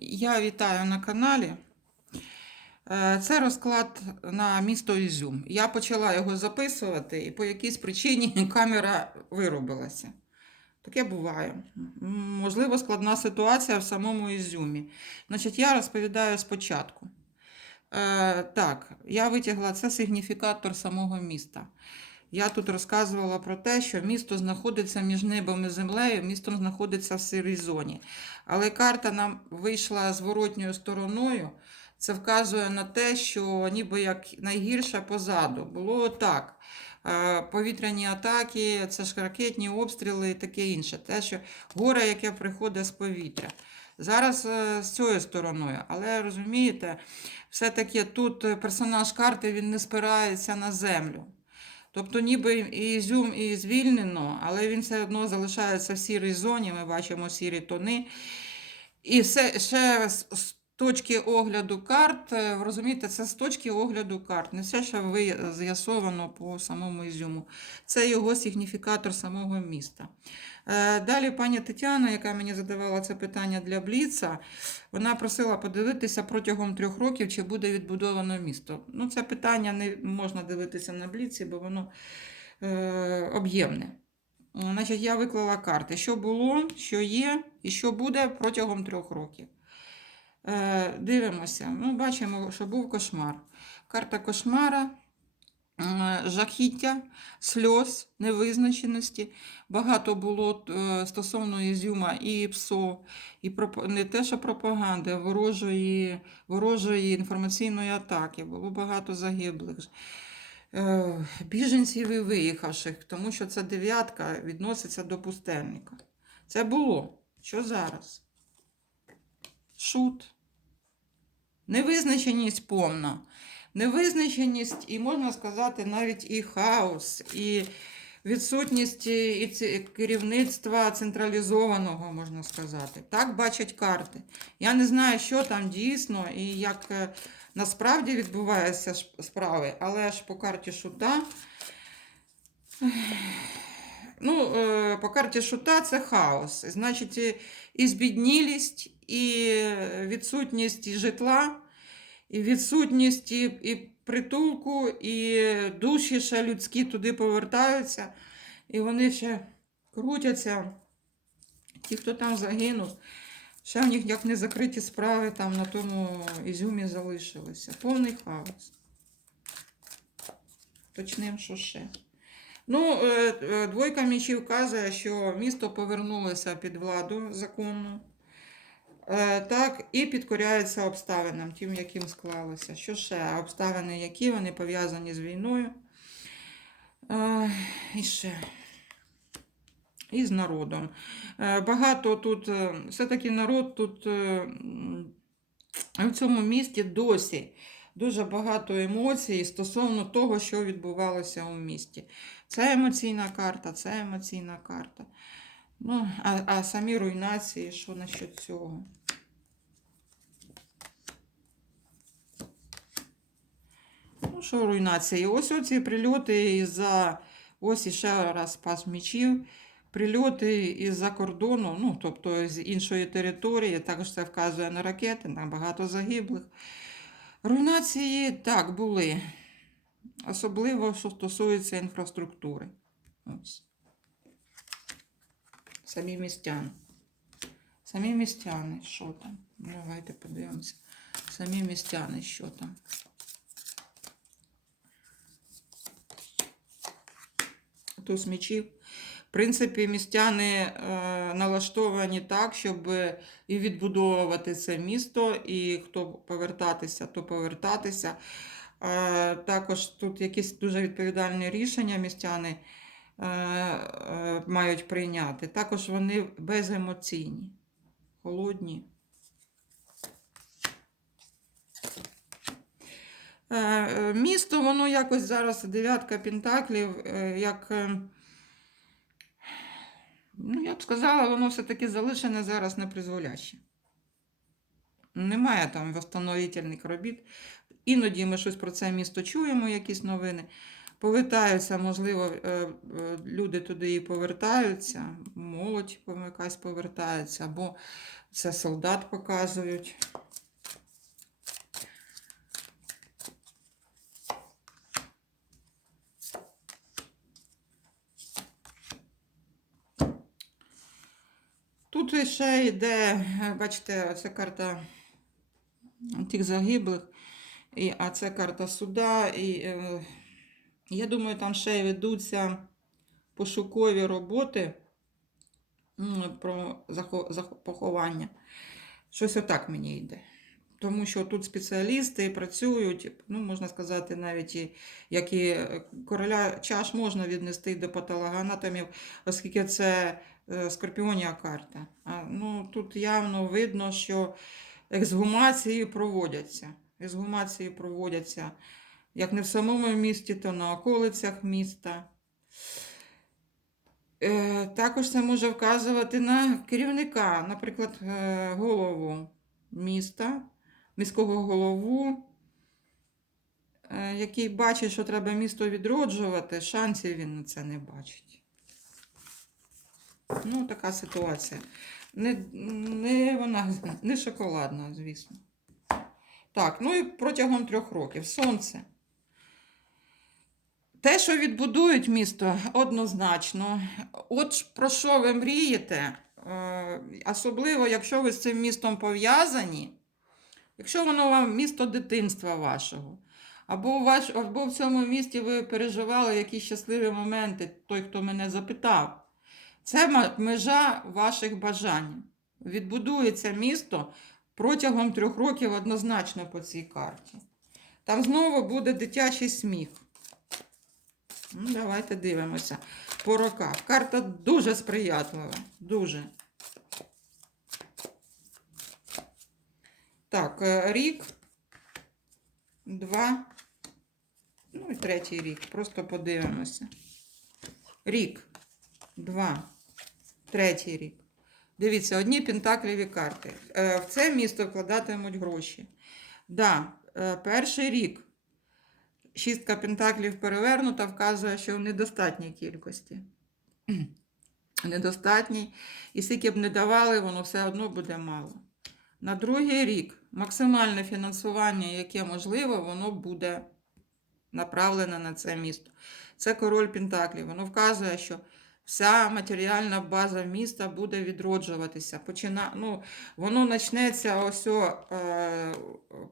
Я вітаю на каналі. Е, Це розклад на місто Ізюм. Я почала його записувати, і по якійсь причині камера виробилася. Таке буває. Можливо, складна ситуація в самому Ізюмі. Значить, я розповідаю спочатку. Е, так, я витягла це сигніфікатор самого міста. Я тут розказувала про те, що місто знаходиться між небом і землею, місто знаходиться в сирій зоні. Але карта нам вийшла зворотньою стороною. Це вказує на те, що ніби як найгірше позаду. Було так. Е, Повітряні атаки, це ж ракетні обстріли і таке інше. Те, що горе, яке приходить з повітря. Зараз е, з цією стороною, але розумієте, все-таки тут персонаж карти він не спирається на землю. Тобто, ніби Ізюм і звільнено, але він все одно залишається в сірій зоні. Ми бачимо сірі тони. І все ще з з точки огляду карт, е, розумієте, це з точки огляду карт. Не все ще ви з'ясовано по самому Ізюму. Це його сигніфікатор самого міста. Е, Далі пані Тетяна, яка мені задавала це питання для Бліца, вона просила подивитися протягом трьох років, чи буде відбудовано місто. Ну, це питання не можна дивитися на Бліці, бо воно е, об'ємне. Значить, я виклала карти, що було, що є і що буде протягом трьох років. Е, дивимося. Ну, бачимо, що був кошмар. Карта кошмара, е, жахіття, сльоз, невизначеності. Багато було е, стосовно Ізюма і ПСО, і не те, що пропаганди, а ворожої, ворожої інформаційної атаки. Було багато загиблих. Біженців і виїхавших, тому що ця дев'ятка відноситься до пустельника. Це було. Що зараз? Шут. Невизначеність повна. Невизначеність, і можна сказати, навіть і хаос, і відсутність і керівництва централізованого, можна сказати. Так бачать карти. Я не знаю, що там дійсно і як е, насправді відбуваються справи, але ж по карті шута. Ну, е, по карті шута це хаос. Значить, і збіднілість, і відсутність і житла, і відсутність і, і притулку, і душі ще людські туди повертаються, і вони ще крутяться. Ті, хто там загинув, ще в них як не закриті справи там на тому ізюмі залишилися. Повний хаос. Точним, що ще. Ну, е, е, двойка мічів вказує, що місто повернулося під владу законну. Е, Так, і підкоряється обставинам, тим, яким склалося. Що ще? Обставини, які вони пов'язані з війною. Е, І ще. І з народом. Е, Багато тут, все-таки народ тут в цьому місті досі дуже багато емоцій стосовно того, що відбувалося у місті. Це емоційна карта, це емоційна карта. Ну, а, а самі руйнації, що насчет цього? Ну, що руйнації? Ось оці прильоти із-за, ось іще раз пас мічів, прильоти із-за кордону, ну, тобто з іншої території, також це вказує на ракети, на багато загиблих. Руйнації так були. Особливо, що стосується інфраструктури. Ось. Самі містяни. Самі містяни, що там? Ну, Давайте подивимося. Самі містяни, що там. Туз мечів. В принципі, містяни е, налаштовані так, щоб і відбудовувати це місто, і хто повертатися, то повертатися. Е, також тут якісь дуже відповідальні рішення містяни мають прийняти. Також вони беземоційні, холодні. Е, е, Місто, воно якось зараз дев'ятка пентаклів, е, як, е, ну, я б сказала, воно все-таки залишене зараз непризволяще. Немає там восстановительних робіт. Іноді ми щось про це місто чуємо, якісь новини. Повертаються, можливо, е, е, люди туди і повертаються, молодь якась повертається, або Це солдат показують. Тут ще йде, бачите, оце карта тих загиблих, а це карта суда. І, е, я думаю, там ще ведуться пошукові роботи про поховання. Щось отак мені йде. Тому що тут спеціалісти працюють, ну, можна сказати, навіть як і е, короля чаш можна віднести до патологоанатомів, оскільки це е, скорпіонія карта. Ну, тут явно видно, що ексгумації проводяться. Ексгумації проводяться як не в самому місті, то на околицях міста. Е, Також це може вказувати на керівника, наприклад, е, голову міста, міського голову, е, який бачить, що треба місто відроджувати, шансів він на це не бачить. Ну, така ситуація. Не, не вона не шоколадна, звісно. Так, ну і протягом трьох років. Сонце. Те, що відбудують місто, однозначно. От про що ви мрієте, е, особливо, якщо ви з цим містом пов'язані, якщо воно вам місто дитинства вашого, або, ваш, або в цьому місті ви переживали якісь щасливі моменти, той, хто мене запитав, це межа ваших бажань. Відбудується місто протягом трьох років однозначно по цій карті. Там знову буде дитячий сміх. Ну, давайте дивимося по роках. Карта дуже сприятлива. Дуже. Так, е, рік, два, ну і третій рік. Просто подивимося. Рік, два, третій рік. Дивіться, одні пентакліві карти. Е, В це місто вкладатимуть гроші. Да, е, перший рік. Шістка пентаклів перевернута, вказує, що в недостатній кількості. Недостатній. І скільки б не давали, воно все одно буде мало. На другий рік максимальне фінансування, яке можливо, воно буде направлене на це місто. Це король Пентаклів. Воно вказує, що вся матеріальна база міста буде відроджуватися. Почина... Ну, воно почнеться ось о, е,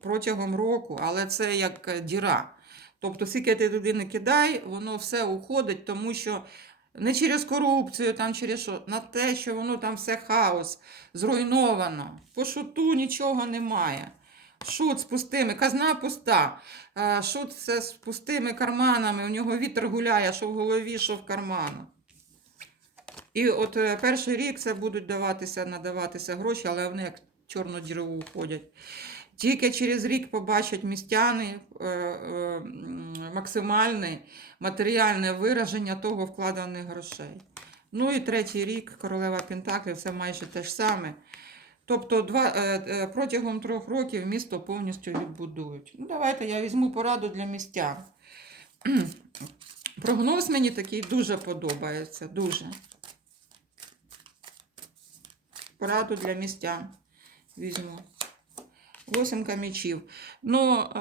протягом року, але це як діра. Тобто, скільки ти туди не кидай, воно все уходить, тому що не через корупцію, там через що, на те, що воно там все хаос, зруйновано. По шуту нічого немає. Шут з пустими, казна пуста. Е, Шут це з пустими карманами, у нього вітер гуляє, що в голові, що в карманах. І от е, перший рік це будуть даватися, надаватися гроші, але вони як чорну діру уходять. Тільки через рік побачать містяни е, е, максимальне матеріальне вираження того вкладених грошей. Ну і третій рік королева Пентаклів це майже те ж саме. Тобто два, е, протягом трьох років місто повністю відбудують. Ну, давайте я візьму пораду для містян. Прогноз мені такий дуже подобається. Дуже. Пораду для містян візьму. Восімка мічів. Ну, е,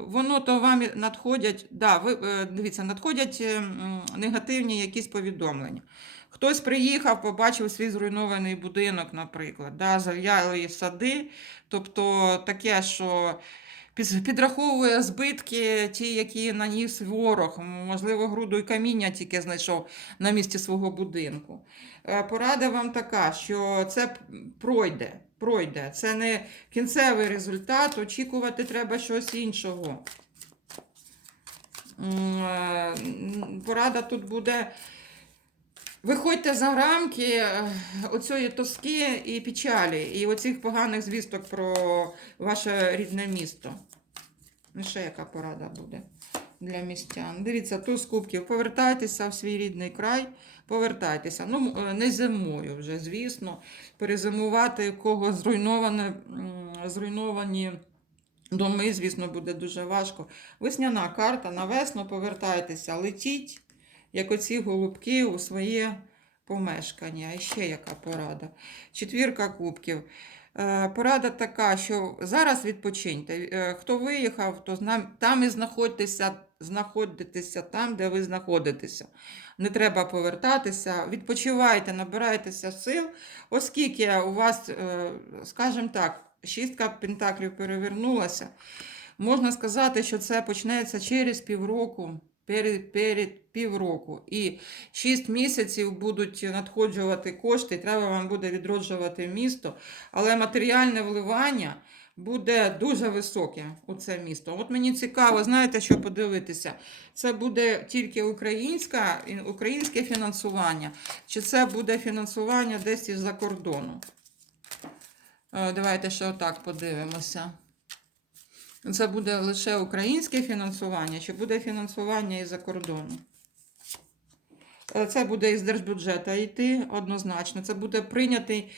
воно то вам надходять, да, ви, е, дивіться, надходять е, негативні якісь повідомлення. Хтось приїхав, побачив свій зруйнований будинок, наприклад, да, зав'яли сади, тобто таке, що підраховує збитки, ті, які наніс ворог, можливо, груду і каміння тільки знайшов на місці свого будинку. Е, Порада вам така, що це пройде. Пройде. Це не кінцевий результат, очікувати треба щось іншого. Е, Порада тут буде. Виходьте за рамки е, оцієї тоски і печалі, і оцих поганих звісток про ваше рідне місто. Ну, ще яка порада буде для містян. Дивіться, туз кубків. Повертайтеся в свій рідний край, повертайтеся. Ну, е, не зимою вже, звісно. Перезимувати кого зруйноване, зруйновані доми, звісно, буде дуже важко. Весняна карта на весну повертайтеся, летіть, як оці голубки у своє помешкання. І ще яка порада. Четвірка кубків. Е, Порада така, що зараз відпочиньте. Е, Хто виїхав, то там і знаходьтеся, знаходитеся там, де ви знаходитеся. Не треба повертатися. Відпочивайте, набирайтеся сил, оскільки у вас, е, скажімо так, шістка пентаклів перевернулася. Можна сказати, що це почнеться через півроку. Перед, перед півроку. І 6 місяців будуть надходжувати кошти, треба вам буде відроджувати місто, але матеріальне вливання буде дуже високе у це місто. От мені цікаво, знаєте, що подивитися? Це буде тільки українська, українське фінансування, чи це буде фінансування десь із-за кордону? Е, Давайте ще отак подивимося. Це буде лише українське фінансування, чи буде фінансування із-за кордону? Е, Це буде із держбюджету йти однозначно. Це буде прийнятий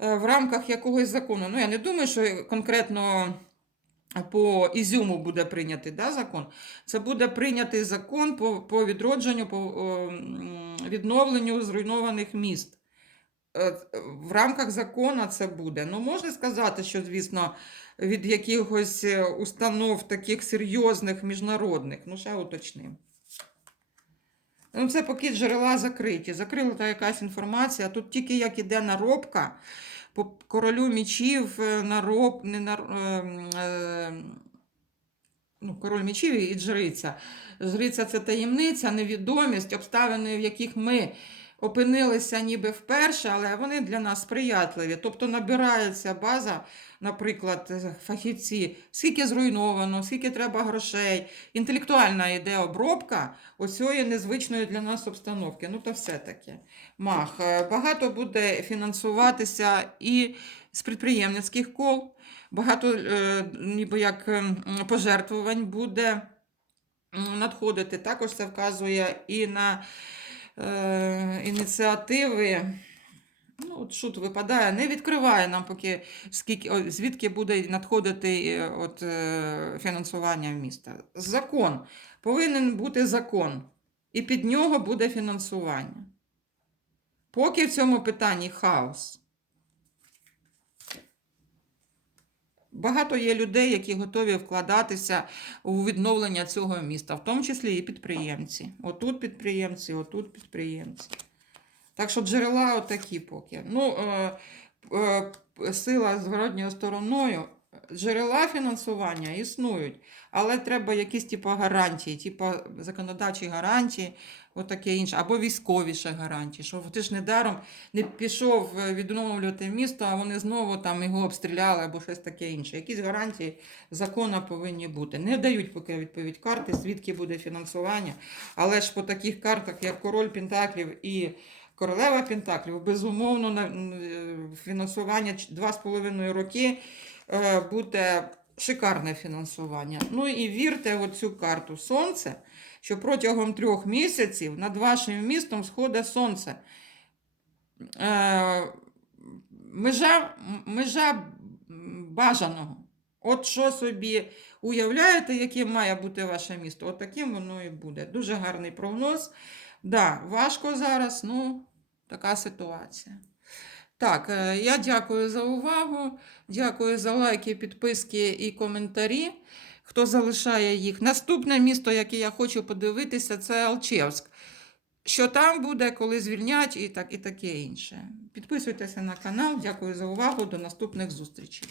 е, в рамках якогось закону. Ну, я не думаю, що конкретно по Ізюму буде прийнятий да, закон. Це буде прийнятий закон по, по відродженню, по відновленню зруйнованих міст. Е, В рамках закону це буде. Ну, можна сказати, що, звісно, від якихось е, установ таких серйозних міжнародних. Ну, ще уточним. Ну, це поки джерела закриті. Закрила та якась інформація. Тут тільки як іде наробка, по королю мічів е, нароб, не нар, е, е, ну, король мічів і джриця. Жриця це таємниця, невідомість, обставини, в яких ми опинилися ніби вперше, але вони для нас сприятливі. Тобто набирається база, наприклад, фахівці, скільки зруйновано, скільки треба грошей. Інтелектуальна йде обробка оцієї незвичної для нас обстановки. Ну, то все таки. Мах. Е, Багато буде фінансуватися і з підприємницьких кол, багато е, ніби як ем, пожертвувань буде надходити. Також це вказує і на е, ініціативи. Ну, от шут випадає, не відкриває нам поки скільки, звідки буде надходити е, от, е, фінансування міста. Закон. Повинен бути закон. І під нього буде фінансування. Поки в цьому питанні хаос. Багато є людей, які готові вкладатися у відновлення цього міста, в тому числі і підприємці. Отут підприємці, отут підприємці. Так що джерела отакі поки. Ну, е, е, сила зворотньою стороною. Джерела фінансування існують, але треба якісь типу, гарантії, типу законодавчі гарантії, отаке інше, або військові ще гарантії. Що ти ж недаром не пішов е, відновлювати місто, а вони знову там його обстріляли або щось таке інше. Якісь гарантії закону повинні бути. Не дають поки відповідь карти, звідки буде фінансування. Але ж по таких картах, як король Пентаклів і королева Пентаклів, безумовно, е, фінансування 2,5 роки е, буде шикарне фінансування. Ну і вірте в цю карту Сонце, що протягом трьох місяців над вашим містом сходить сонце. Е, межа, межа бажаного. От що собі уявляєте, яким має бути ваше місто, от таким воно і буде. Дуже гарний прогноз. Да, важко зараз, ну, така ситуація. Так, е, я дякую за увагу. Дякую за лайки, підписки і коментарі. Хто залишає їх. Наступне місто, яке я хочу подивитися, це Алчевськ. Що там буде, коли звільнять, і так, і таке інше. Підписуйтеся на канал. Дякую за увагу. До наступних зустрічей.